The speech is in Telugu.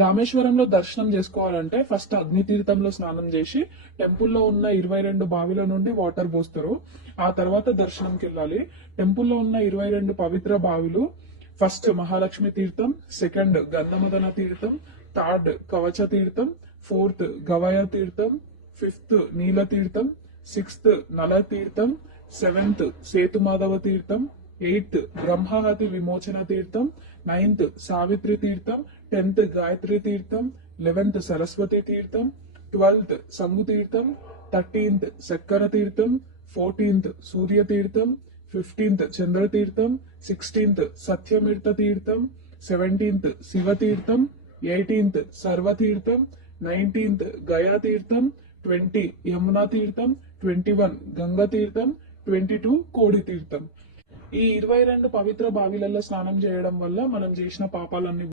రామేశ్వరంలో దర్శనం చేసుకోవాలంటే ఫస్ట్ అగ్ని తీర్థంలో స్నానం చేసి టెంపుల్లో ఉన్న 22 బావిల నుండి వాటర్ పోస్తారు. ఆ తర్వాత దర్శనంకి వెళ్ళాలి. టెంపుల్లో ఉన్న 22 పవిత్ర బావిలు ఫస్ట్ మహాలక్ష్మి తీర్థం, సెకండ్ గంధమదన తీర్థం, థర్డ్ కవచ తీర్థం, ఫోర్త్ గవయ తీర్థం, ఫిఫ్త్ నీల తీర్థం, సిక్స్త్ నల తీర్థం, సెవెంత్ సేతుమాధవ తీర్థం, ఎయిత్ బ్రహ్మాహతి విమోచన తీర్థం, నైన్త్ సావిత్రి తీర్థం, 10th గాయత్రి తీర్థం, 11th సరస్వతి తీర్థం, 12th సంగు తీర్థం, 13th చక్కర తీర్థం, 14th సూర్య తీర్థం, 15th చంద్ర తీర్థం, 16th సత్యమీర్థ తీర్థం, 17th శివ తీర్థం, 18th సర్వతీర్థం, 19th గయా తీర్థం, 20 యమునా తీర్థం, 21 గంగ తీర్థం, 22 కోడి తీర్థం. ఈ 22 పవిత్ర బావిలలో స్నానం చేయడం వల్ల మనం చేసిన పాపాలన్నీ